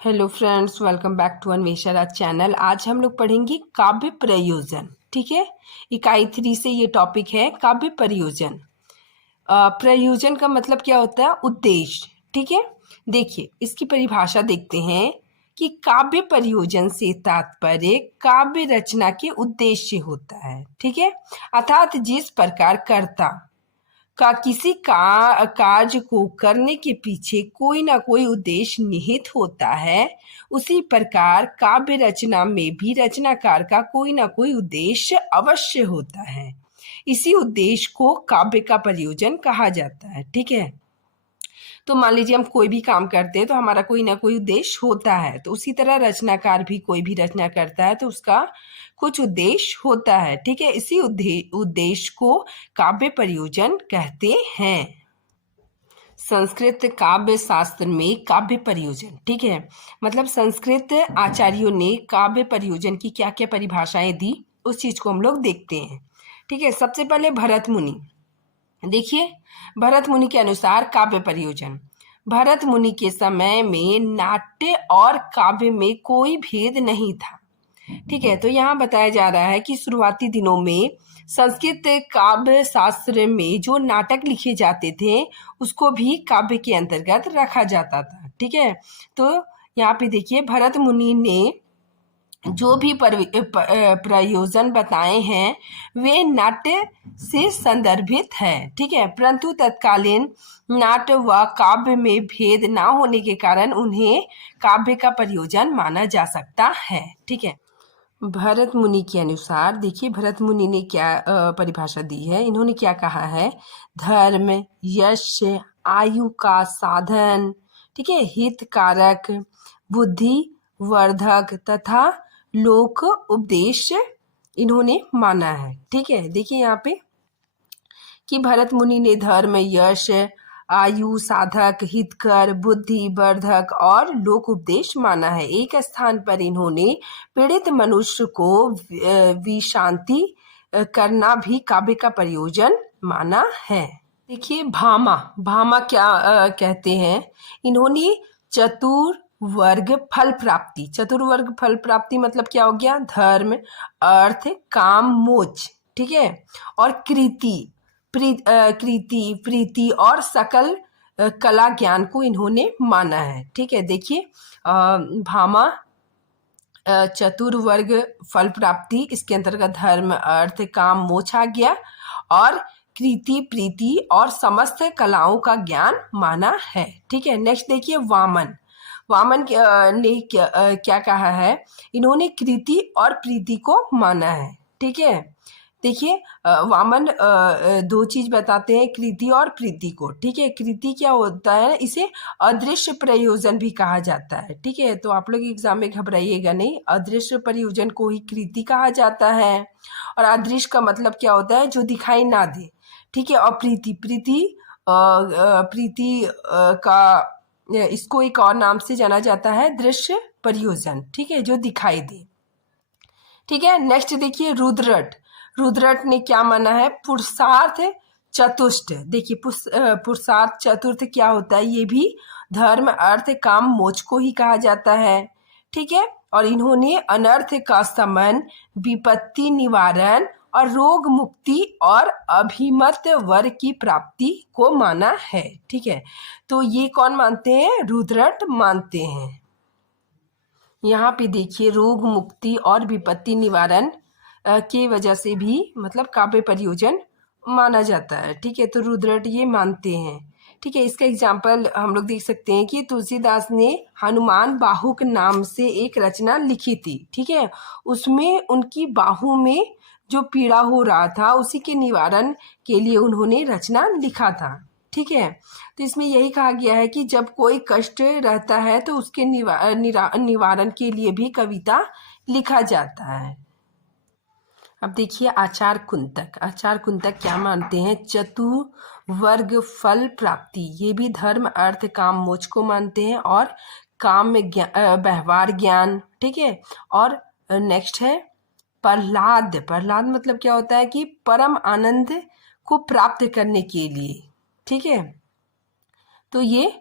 Hello friends, welcome back to Anvesha Raj channel. आज हम लोग पढ़ेंगे काव्य प्रयोजन। ठीक है, इकाई 3 से ये टॉपिक है काव्य प्रयोजन। प्रयोजन का मतलब क्या होता है? उद्देश्य। ठीक है, देखिए इसकी परिभाषा देखते हैं कि काव्य प्रयोजन से तात्पर्य काव्य रचना के उद्देश्य होता है। ठीक है, अर्थात जिस प्रकार कर्ता का किसी कार्य को करने के पीछे कोई ना कोई उद्देश्य निहित होता है, उसी प्रकार काव्य रचना में भी रचनाकार का कोई ना कोई उद्देश्य अवश्य होता है। इसी उद्देश्य को काव्य का प्रयोजन कहा जाता है। ठीक है, तो मान लीजिए हम कोई भी काम करते हैं तो हमारा कोई ना कोई उद्देश्य होता है, तो उसी तरह रचनाकार भी कोई भी रचना करता है तो उसका कुछ उद्देश्य होता है। ठीक है, इसी उद्देश्य को काव्य प्रयोजन कहते हैं। संस्कृत काव्य शास्त्र में काव्य प्रयोजन, ठीक है, मतलब संस्कृत आचार्यों ने काव्य प्रयोजन की क्या क्या परिभाषाएं दी, उस चीज को हम लोग देखते हैं। ठीक है, सबसे पहले भरत मुनि। देखिए, भरत मुनि के अनुसार काव्य प्रयोजन, भरत मुनि के समय में नाट्य और काव्य में कोई भेद नहीं था। ठीक है, तो यहाँ बताया जा रहा है कि शुरुआती दिनों में संस्कृत काव्य शास्त्र में जो नाटक लिखे जाते थे उसको भी काव्य के अंतर्गत रखा जाता था। ठीक है, तो यहाँ पे देखिए भरत मुनि ने जो भी प्रयोजन बताए हैं वे नाट्य से संदर्भित है। ठीक है, परंतु तत्कालीन नाट्य व काव्य में भेद ना होने के कारण उन्हें काव्य का प्रयोजन माना जा सकता है। ठीक है, भरत मुनि के अनुसार देखिए भरत मुनि ने क्या परिभाषा दी है। इन्होंने क्या कहा है? धर्म, यश, आयु का साधन, ठीक है, हितकारक, बुद्धि वर्धक तथा लोक उपदेश इन्होंने माना है। ठीक है, देखिए यहाँ पे कि भरत मुनि ने धर्म, यश, आयु साधक, हितकर, बुद्धि वर्धक और लोक उपदेश माना है। एक स्थान पर इन्होंने पीड़ित मनुष्य को विशांति करना भी काव्य का प्रयोजन माना है। देखिए भामा, भामा क्या कहते हैं? इन्होंने चतुर्वर्ग फल प्राप्ति, चतुर्वर्ग फल प्राप्ति मतलब क्या हो गया? धर्म, अर्थ, काम, मोक्ष, ठीक है, और कृति, कृति, प्रीति और सकल कला ज्ञान को इन्होंने माना है। ठीक है, देखिए भामा चतुर्वर्ग फल प्राप्ति, इसके अंतर्गत धर्म, अर्थ, काम, मोक्ष आ गया, और कृति, प्रीति और समस्त कलाओं का ज्ञान माना है। ठीक है, नेक्स्ट देखिए वामन, वामन ने क्या कहा है? इन्होंने कृति और प्रीति को माना है। ठीक है, देखिए वामन दो चीज बताते हैं, कृति और प्रीति को। ठीक है, कृति क्या होता है? इसे अदृश्य प्रयोजन भी कहा जाता है। ठीक है, तो आप लोग एग्जाम में घबराइएगा नहीं, अदृश्य प्रयोजन को ही कृति कहा जाता है। और अदृश्य का मतलब क्या होता है? जो दिखाई ना दे। ठीक है, और प्रीति, प्रीति का इसको एक और नाम से जाना जाता है दृश्य प्रयोजन। ठीक है, जो दिखाई दे। ठीक है, नेक्स्ट देखिए रुद्रट, रुद्रट ने क्या माना है? पुरुषार्थ चतुष्ट। देखिए पुरुषार्थ चतुर्थ क्या होता है? ये भी धर्म, अर्थ, काम, मोक्ष को ही कहा जाता है। ठीक है, और इन्होंने अनर्थ का शमन, विपत्ति निवारण और रोग मुक्ति और अभिमत वर की प्राप्ति को माना है। ठीक है, तो ये कौन मानते हैं? रुद्रट मानते हैं। यहाँ पे देखिए रोग मुक्ति और विपत्ति निवारण के वजह से भी मतलब काव्य प्रयोजन माना जाता है। ठीक है, तो रुद्रट ये मानते हैं। ठीक है, इसका एग्जाम्पल हम लोग देख सकते हैं कि तुलसीदास ने हनुमान बाहुक नाम से एक रचना लिखी थी। ठीक है, उसमें उनकी बाहु में जो पीड़ा हो रहा था उसी के निवारण के लिए उन्होंने रचना लिखा था। ठीक है, तो इसमें यही कहा गया है कि जब कोई कष्ट रहता है तो उसके निवारण के लिए भी कविता लिखा जाता है। अब देखिए आचार कुंतक, आचार कुंतक क्या मानते हैं? चतुर्वर्ग फल प्राप्ति, ये भी धर्म, अर्थ, काम, मोक्ष को मानते हैं, और काम में व्यवहार ज्ञान। ठीक है, और नेक्स्ट है प्रहलाद, प्रहलाद मतलब क्या होता है? कि परम आनंद को प्राप्त करने के लिए। ठीक है, तो ये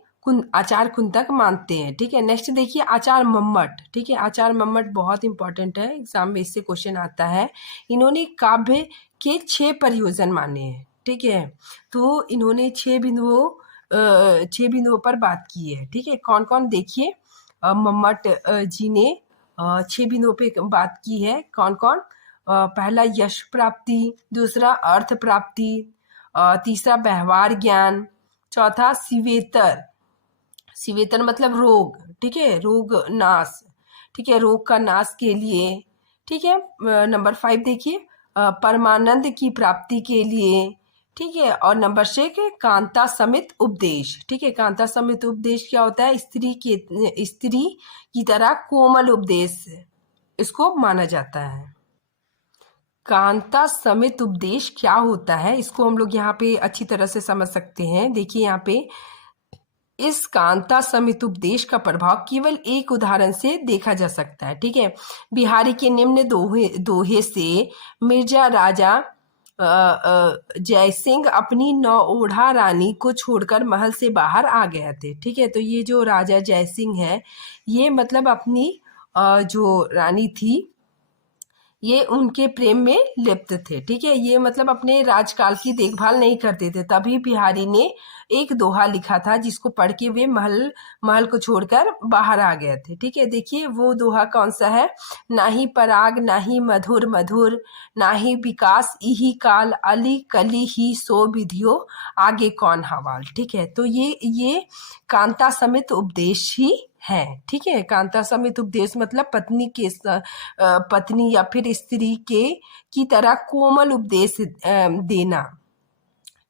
आचार कुंतक मानते हैं। ठीक है, नेक्स्ट देखिए आचार मम्मट। ठीक है, आचार मम्मट बहुत इंपॉर्टेंट है, एग्जाम में इससे क्वेश्चन आता है। इन्होंने काव्य के 6 प्रयोजन माने हैं। ठीक है, तो इन्होंने 6 बिंदुओं पर बात की है। ठीक है, कौन कौन देखिए मम्मट जी ने 6 बिंदुओं पे बात की है। कौन कौन? पहला यश प्राप्ति, दूसरा अर्थ प्राप्ति, तीसरा व्यवहार ज्ञान, चौथा शिवेतर, शिवेतर मतलब रोग। ठीक है, रोग नाश। ठीक है, रोग का नाश के लिए। ठीक है, नंबर 5 देखिए परमानंद की प्राप्ति के लिए। ठीक है, और नंबर 6 कांता समित उपदेश। ठीक है, कांता समित उपदेश क्या होता है? स्त्री की तरह कोमल उपदेश इसको माना जाता है। कांता समित उपदेश क्या होता है, इसको हम लोग यहाँ पे अच्छी तरह से समझ सकते हैं। देखिए यहाँ पे इस कांता समित उपदेश का प्रभाव केवल एक उदाहरण से देखा जा सकता है। ठीक है, बिहारी के निम्न दोहे से मिर्जा राजा जयसिंह अपनी नौओढ़ा रानी को छोड़कर महल से बाहर आ गए थे। ठीक है, तो ये जो राजा जयसिंह है, ये मतलब अपनी जो रानी थी ये उनके प्रेम में लिप्त थे। ठीक है, ये मतलब अपने राजकाल की देखभाल नहीं करते थे। तभी बिहारी ने एक दोहा लिखा था जिसको पढ़ के वे महल को छोड़कर बाहर आ गए थे। ठीक है, देखिए वो दोहा कौन सा है? ना ही पराग ना ही मधुर मधुर, ना ही विकास इही काल, अली कली ही सो विधियो, आगे कौन हवाल। ठीक है, तो ये कांता समित उपदेश ही है। ठीक है, कांता समित उपदेश मतलब पत्नी या फिर स्त्री की तरह कोमल उपदेश देना।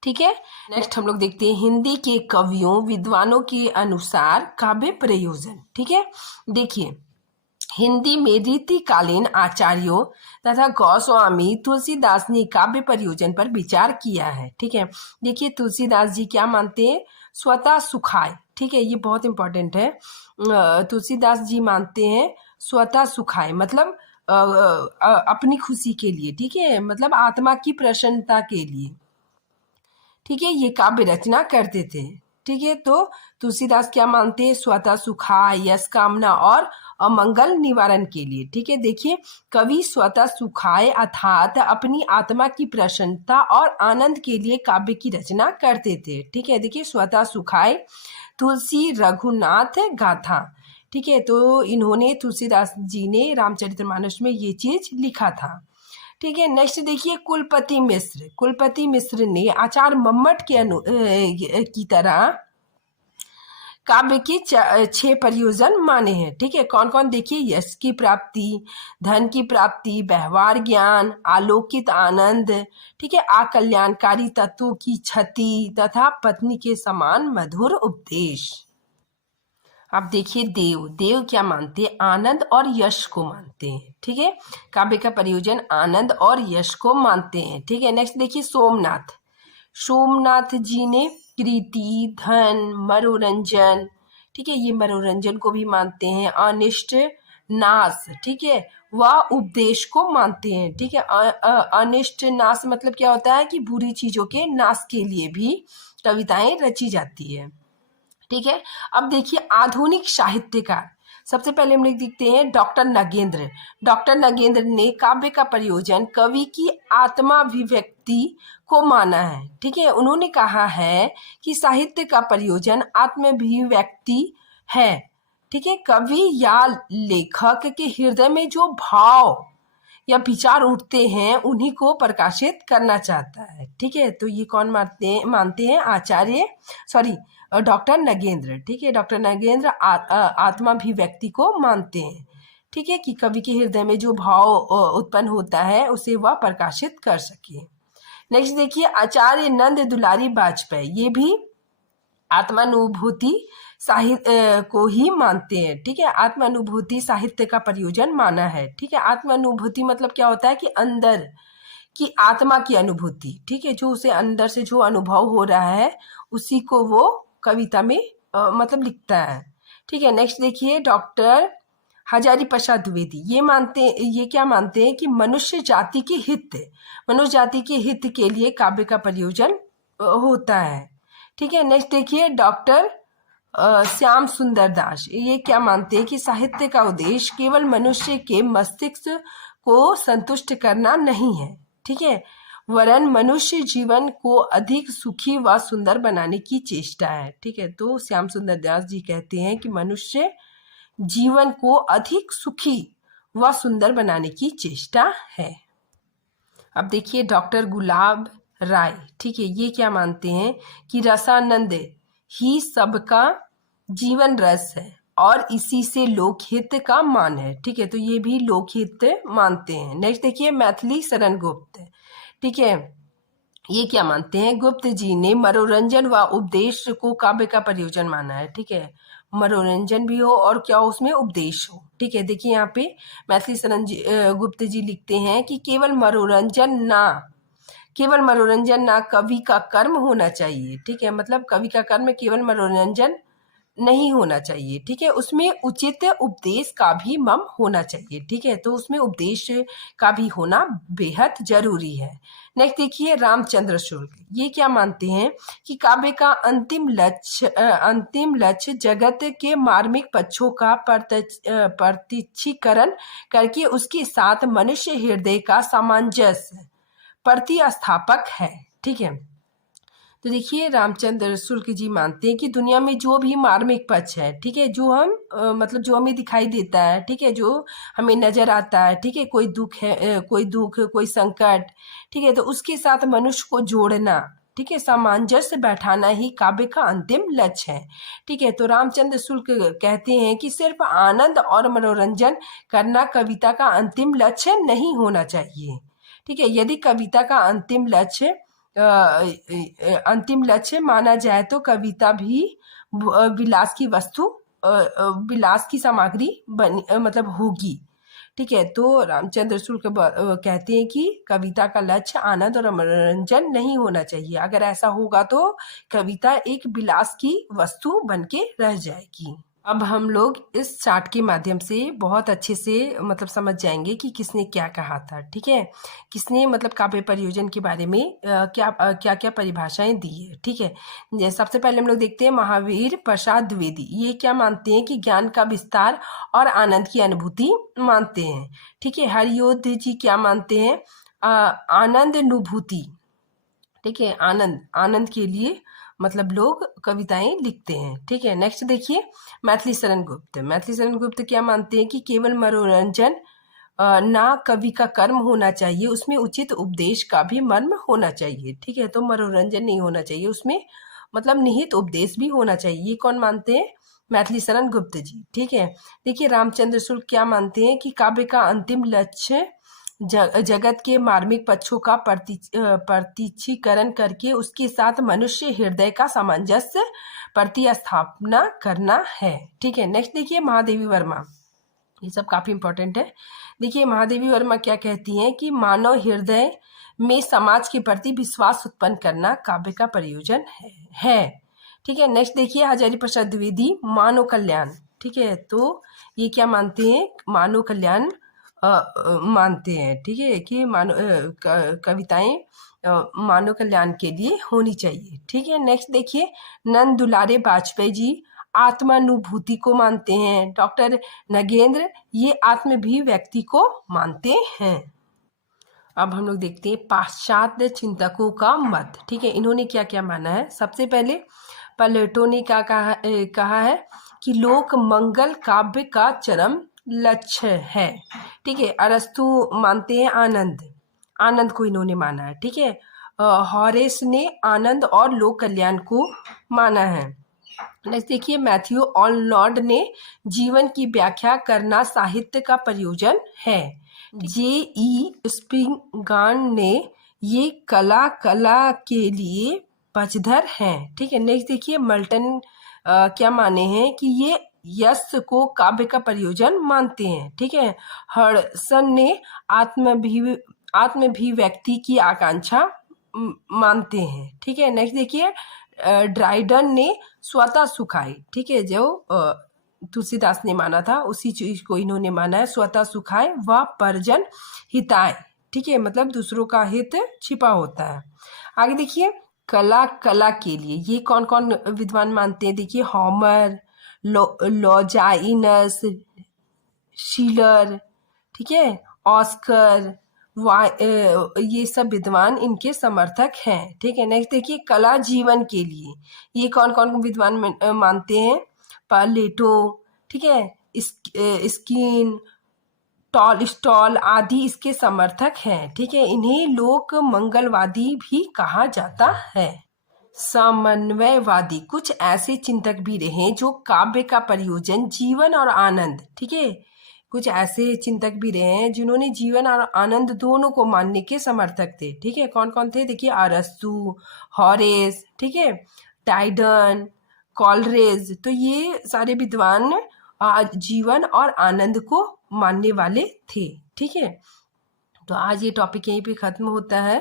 ठीक है, नेक्स्ट हम लोग देखते हैं हिंदी के कवियों विद्वानों के अनुसार काव्य प्रयोजन। ठीक है, देखिए हिंदी में रीतिकालीन आचार्यों तथा गोस्वामी तुलसीदास ने काव्य प्रयोजन पर विचार किया है। ठीक है, देखिए तुलसीदास जी क्या मानते हैं? स्वतः सुखाय। ठीक है, ये बहुत इंपॉर्टेंट है। तुलसीदास जी मानते हैं स्वतः सुखाय मतलब अपनी खुशी के लिए। ठीक है, मतलब आत्मा की प्रसन्नता के लिए। ठीक है, ये काव्य रचना करते थे। ठीक है, तो तुलसीदास क्या मानते हैं? स्वतः सुखाय, यश कामना और अमंगल निवारण के लिए। ठीक है, देखिए कवि स्वतः सुखाय अर्थात अपनी आत्मा की प्रसन्नता और आनंद के लिए काव्य की रचना करते थे। ठीक है, देखिए स्वतः सुखाय तुलसी रघुनाथ गाथा। ठीक है, तो इन्होंने तुलसीदास जी ने रामचरितमानस में ये चीज लिखा था। ठीक है, नेक्स्ट देखिए कुलपति मिश्र ने आचार मम्मट की तरह काव्य की 6 प्रयोजन माने हैं। ठीक है, कौन कौन? देखिए यश की प्राप्ति, धन की प्राप्ति, व्यवहार ज्ञान, आलोकित आनंद, ठीक है, अकल्याणकारी तत्वों की क्षति तथा पत्नी के समान मधुर उपदेश। अब देखिए देव क्या मानते हैं? आनंद और यश को मानते हैं। ठीक है, काव्य का प्रयोजन आनंद और यश को मानते हैं। ठीक है, नेक्स्ट देखिए सोमनाथ जी ने कृति, धन, मनोरंजन, ठीक है, ये मनोरंजन को भी मानते हैं। अनिष्ट नाश, ठीक है, वह उपदेश को मानते हैं। ठीक है, अनिष्ट नाश मतलब क्या होता है कि बुरी चीजों के नाश के लिए भी कविताएं रची जाती है। ठीक है, अब देखिए आधुनिक साहित्यकार, सबसे पहले हम लोग देखते हैं डॉक्टर नगेंद्र ने काव्य का प्रयोजन कवि की आत्माभिव्यक्ति को माना है। ठीक है, उन्होंने कहा है कि साहित्य का प्रयोजन आत्माभिव्यक्ति है। ठीक है, कवि या लेखक के हृदय में जो भाव या विचार उठते हैं उन्हीं को प्रकाशित करना चाहता है। ठीक है, तो ये कौन मानते हैं? डॉक्टर नगेंद्र। ठीक है, डॉक्टर नगेंद्र आत्माभिव्यक्ति को मानते हैं। ठीक है, कि कवि के हृदय में जो भाव उत्पन्न होता है उसे वह प्रकाशित कर सके। नेक्स्ट देखिए आचार्य नंद दुलारी वाजपेयी, ये भी आत्मानुभूति साहित्य को ही मानते हैं। ठीक है, आत्मानुभूति साहित्य का प्रयोजन माना है। ठीक है, आत्मानुभूति मतलब क्या होता है कि अंदर की आत्मा की अनुभूति। ठीक है, जो उसे अंदर से जो अनुभव हो रहा है उसी को वो कविता में मतलब लिखता है। ठीक है, नेक्स्ट देखिए डॉक्टर हजारी प्रसाद द्विवेदी, ये क्या मानते हैं कि मनुष्य जाति के हित के लिए काव्य का प्रयोजन होता है। ठीक है, नेक्स्ट देखिए डॉक्टर श्याम सुंदर दास ये क्या मानते हैं कि साहित्य का उद्देश्य केवल मनुष्य के मस्तिष्क को संतुष्ट करना नहीं है, ठीक है, वरन मनुष्य जीवन को अधिक सुखी व सुंदर बनाने की चेष्टा है, ठीक है। तो श्याम सुंदर दास जी कहते हैं कि मनुष्य जीवन को अधिक सुखी व सुंदर बनाने की चेष्टा है। अब देखिए डॉक्टर गुलाब राय, ठीक है, ये क्या मानते हैं कि रसानंद ही सबका जीवन रस है और इसी से लोकहित का मान है, ठीक है, तो ये भी लोकहित मानते हैं। नेक्स्ट देखिए मैथिली शरण गुप्त, ठीक है, ये क्या मानते हैं, गुप्त जी ने मनोरंजन व उपदेश को काव्य का प्रयोजन माना है, ठीक है, मनोरंजन भी हो और क्या हो उसमें उपदेश हो, ठीक है। देखिए यहाँ पे मैथिली शरण गुप्त जी लिखते हैं कि केवल मनोरंजन ना कवि का कर्म होना चाहिए, ठीक है, मतलब कवि का कर्म केवल मनोरंजन नहीं होना चाहिए, ठीक है, उसमें उचित उपदेश का भी मम होना चाहिए, ठीक है, तो उसमें उपदेश का भी होना बेहद जरूरी है। नेक्स्ट देखिए रामचंद्र शुक्ल, ये क्या मानते हैं कि काव्य का अंतिम लक्ष्य जगत के मार्मिक पक्षों का प्रत्यक्षीकरण करके उसके साथ मनुष्य हृदय का सामंजस्य प्रतिस्थापक है, ठीक है। तो देखिए रामचंद्र शुक्ल जी मानते हैं कि दुनिया में जो भी मार्मिक पक्ष है, ठीक है, जो हम मतलब जो हमें दिखाई देता है, ठीक है, जो हमें नजर आता है, ठीक है, कोई दुख है, कोई संकट, ठीक है, तो उसके साथ मनुष्य को जोड़ना, ठीक है, सामंजस्य बैठाना ही काव्य का अंतिम लक्ष्य है, ठीक है। तो रामचंद्र शुक्ल कहते हैं कि सिर्फ आनंद और मनोरंजन करना कविता का अंतिम लक्ष्य नहीं होना चाहिए, ठीक है। यदि कविता का अंतिम लक्ष्य माना जाए तो कविता भी विलास की वस्तु विलास की सामग्री मतलब होगी, ठीक है। तो रामचंद्र शुक्ल कहते हैं कि कविता का लक्ष्य आनंद और मनोरंजन नहीं होना चाहिए, अगर ऐसा होगा तो कविता एक विलास की वस्तु बन के रह जाएगी। अब हम लोग इस चार्ट के माध्यम से बहुत अच्छे से मतलब समझ जाएंगे कि किसने क्या कहा था, ठीक है, किसने मतलब काव्य प्रयोजन के बारे में क्या क्या परिभाषाएं दी है, ठीक है। सबसे पहले हम लोग देखते हैं महावीर प्रसाद द्विवेदी, ये क्या मानते हैं कि ज्ञान का विस्तार और आनंद की अनुभूति मानते हैं, ठीक है। हरियोध जी क्या मानते हैं, आनंद अनुभूति, ठीक है, आनंद के लिए मतलब लोग कविताएं लिखते हैं, ठीक है। नेक्स्ट देखिए मैथिली शरण गुप्त क्या मानते हैं कि केवल मनोरंजन ना कवि का कर्म होना चाहिए, उसमें उचित उपदेश का भी मर्म होना चाहिए, ठीक है। तो मनोरंजन नहीं होना चाहिए, उसमें मतलब निहित उपदेश भी होना चाहिए, ये कौन मानते हैं, मैथिली शरण गुप्त जी, ठीक है। देखिए रामचंद्र शुक्ल क्या मानते हैं कि काव्य का अंतिम लक्ष्य जगत के मार्मिक पक्षों का प्रत्यक्षीकरण करके उसके साथ मनुष्य हृदय का सामंजस्य प्रतिस्थापना करना है, ठीक है। नेक्स्ट देखिए महादेवी वर्मा, ये सब काफी इंपॉर्टेंट है। देखिए महादेवी वर्मा क्या कहती हैं कि मानव हृदय में समाज के प्रति विश्वास उत्पन्न करना काव्य का प्रयोजन है, ठीक है। नेक्स्ट देखिए हजारी प्रसाद द्विवेदी मानव कल्याण, ठीक है, तो ये क्या मानते हैं, मानव कल्याण मानते हैं, ठीक है, कि कविताएं मानव कल्याण के लिए होनी चाहिए, ठीक है। नेक्स्ट देखिए नंद दुलारे वाजपेयी जी आत्मानुभूति को मानते हैं। डॉक्टर नगेंद्र ये आत्माभिव्यक्ति को मानते हैं। अब हम लोग देखते हैं पाश्चात्य चिंतकों का मत, ठीक है, इन्होंने क्या क्या माना है। सबसे पहले प्लेटो ने क्या कहा है कि लोक मंगल काव्य का चरम लक्ष्य है, ठीक है। अरस्तु मानते हैं आनंद को इन्होंने माना है, ठीक है। हॉरेस ने आनंद और लोक कल्याण को माना है। नेक्स्ट देखिए मैथ्यू ऑर्नोल्ड ने जीवन की व्याख्या करना साहित्य का प्रयोजन है। जे.ई. स्प्रिंगार्ड ने ये कला के लिए पक्षधर हैं, ठीक है। नेक्स्ट देखिए मल्टन क्या माने हैं कि ये यश को काव्य का प्रयोजन मानते हैं, ठीक है। हडसन ने आत्माभिव्यक्ति की आकांक्षा मानते हैं, ठीक है। नेक्स्ट देखिए ड्राइडन ने स्वतः सुखाई, ठीक है, जो तुलसीदास ने माना था उसी चीज को इन्होंने माना है, स्वतः सुखाए व परजन हिताय, ठीक है, मतलब दूसरों का हित छिपा होता है। आगे देखिए कला कला के लिए ये कौन कौन विद्वान मानते हैं? देखिए, होमर, लॉजाइनस, शीलर, ठीक है, ऑस्कर, ये सब विद्वान इनके समर्थक हैं। ठीक है, नेक्स्ट देखिए, कला जीवन के लिए ये कौन कौन विद्वान मानते हैं? प्लेटो, ठीक है, स्किन, टॉलस्टॉय आदि इसके समर्थक हैं। ठीक है, इन्हें लोक मंगलवादी भी कहा जाता है। समन्वयवादी, कुछ ऐसे चिंतक भी रहे जो काव्य का प्रयोजन, जीवन और आनंद, ठीक है, कुछ ऐसे चिंतक भी रहे हैं जिन्होंने जीवन और आनंद दोनों को मानने के समर्थक थे। ठीक है, कौन कौन थे? देखिए, अरस्तु, हॉरेस, ठीक है, टाइडन, कॉलरेज, तो ये सारे विद्वान जीवन और आनंद को मानने वाले थे। ठीक है, तो आज ये टॉपिक यहीं पे ख़त्म होता है।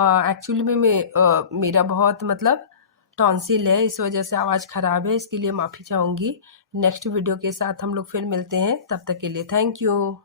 एक्चुअली में मेरा बहुत मतलब टॉन्सिल है, इस वजह से आवाज़ ख़राब है, इसके लिए माफ़ी चाहूँगी। नेक्स्ट वीडियो के साथ हम लोग फिर मिलते हैं, तब तक के लिए थैंक यू।